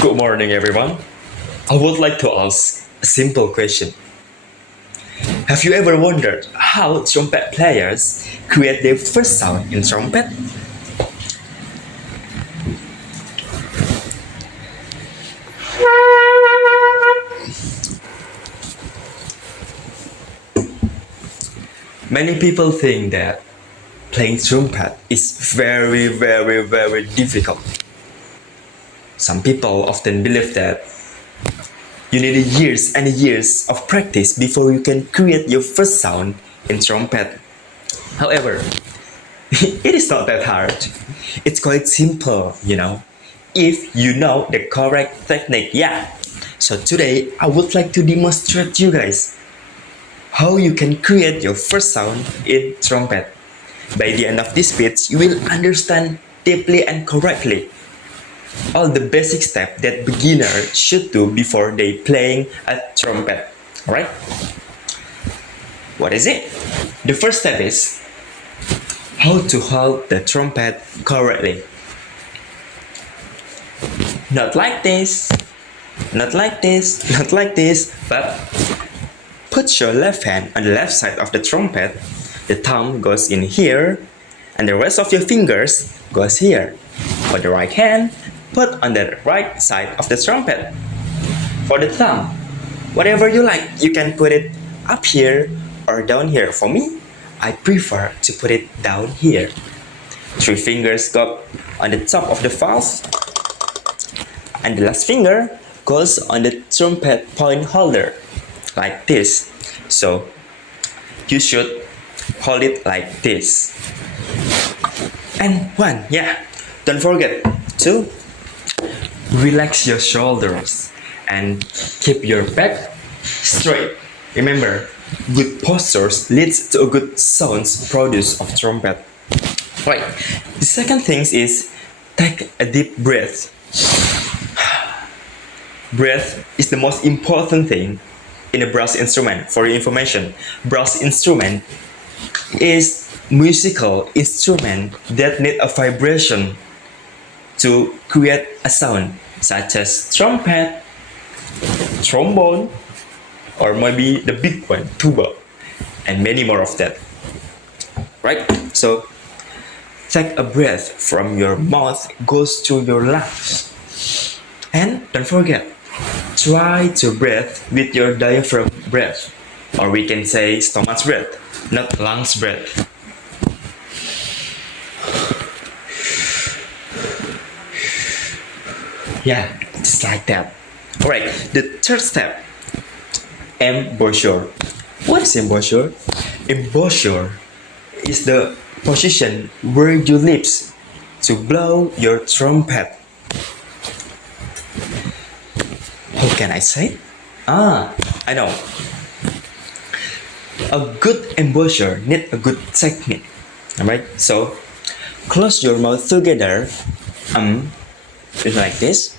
Good morning, everyone. I would like to ask a simple question. Have you ever wondered how trumpet players create their first sound in trumpet? Many people think that playing trumpet is very difficult. Some people often believe that you need years and years of practice before you can create your first sound in trumpet. However, it is not that hard. It's quite simple. If you know the correct technique, yeah. So today I would like to demonstrate you guys how you can create your first sound in trumpet. By the end of this speech, you will understand deeply and correctly all the basic steps that beginner should do before they playing a trumpet. Alright? What is it? The first step is how to hold the trumpet correctly. Not like this, not like this, not like this, but put your left hand on the left side of the trumpet. The thumb goes in here, and the rest of your fingers goes here. For the right hand, put on the right side of the trumpet. For the thumb, whatever you like, you can put it up here or down here. For me, I prefer to put it down here. 3 fingers go on the top of the valve, and the last finger goes on the trumpet point holder, like this. So, you should hold it like this. And one, don't forget to relax your shoulders and keep your back straight. Remember, good postures leads to a good sounds produced of trumpet. Right. The second thing is take a deep breath. Breath is the most important thing in a brass instrument. For your information, brass instrument is musical instrument that need a vibration to create a sound, such as trumpet, trombone, or maybe the big one, tuba, and many more of that. Right? So take a breath from your mouth goes to your lungs. And don't forget, try to breathe with your diaphragm breath, or we can say stomach breath, not lungs breath. Yeah, just like that. Alright, the third step, embouchure. What is embouchure? Embouchure is the position where your lips to blow your trumpet. How can I say? I know. A good embouchure needs a good technique. Alright, so close your mouth together, just like this,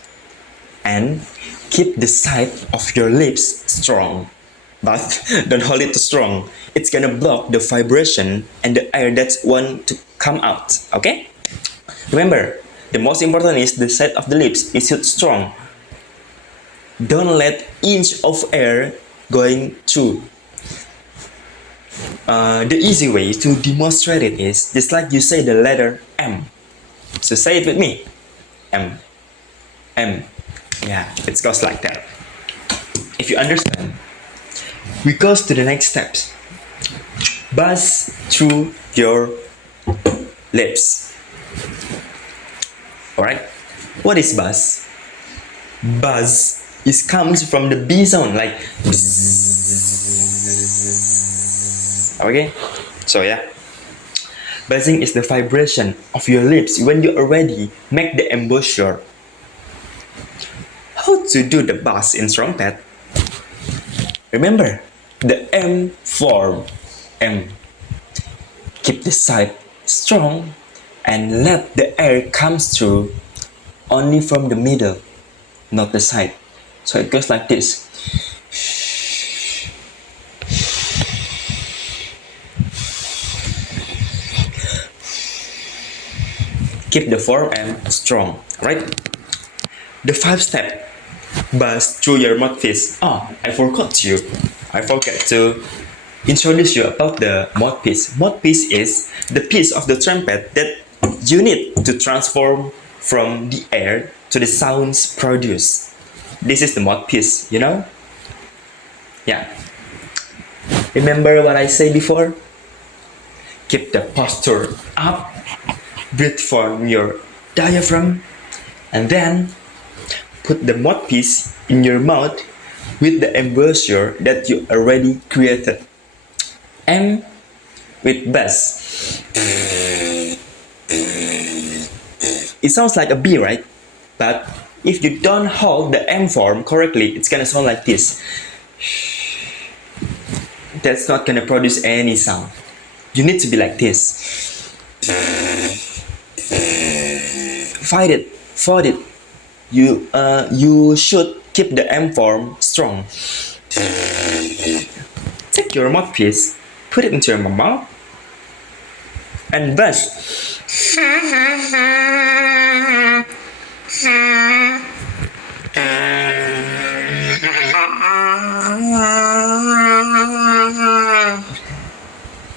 and keep the side of your lips strong. But don't hold it too strong. It's gonna block the vibration and the air that want to come out. Okay? Remember, the most important is the side of the lips is strong. Don't let inch of air going through. The easy way to demonstrate it is just like you say the letter M. So say it with me. M. M. Yeah, it goes like that. If you understand, we go to the next steps. Buzz through your lips. Alright? What is buzz? Buzz comes from the B sound, like bzzz. Okay? So yeah. Buzzing is the vibration of your lips when you already make the embouchure. How to do the buzz in trumpet? Remember, the M form. M. Keep the side strong and let the air comes through only from the middle, not the side. So it goes like this. Keep the form M strong, right? the 5 step buzz through your mouthpiece. Oh, I forgot to introduce you about the mouthpiece. Mouthpiece is the piece of the trumpet that you need to transform from the air to the sounds produced. This is the mouthpiece, you know? Yeah. Remember what I said before? Keep the posture up, breathe from your diaphragm, and then put the mouthpiece in your mouth with the embouchure that you already created. M with bass. It sounds like a B, right? But if you don't hold the M form correctly, it's gonna sound like this. That's not gonna produce any sound. You need to be like this. Fight it. You should keep the M form strong. Take your mouthpiece, put it into your mouth, and buzz.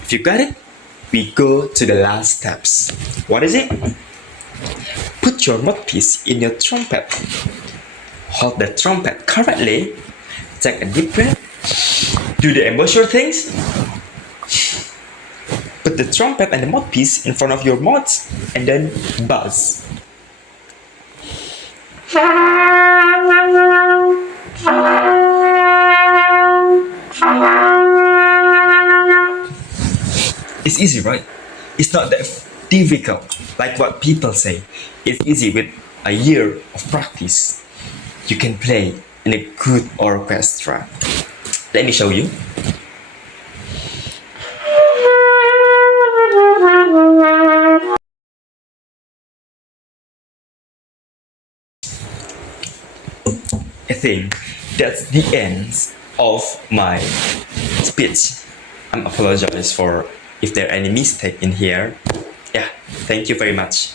If you got it, we go to the last steps. What is it? Put your mouthpiece in your trumpet. Hold the trumpet correctly. Take a deep breath. Do the embouchure things. Put the trumpet and the mouthpiece in front of your mouth and then buzz. It's easy, right? It's not that difficult like what people say. It's easy with a year of practice. You can play in a good orchestra. Let me show you. I think that's the end of my speech. I'm apologize for if there are any mistake in here. Yeah, thank you very much.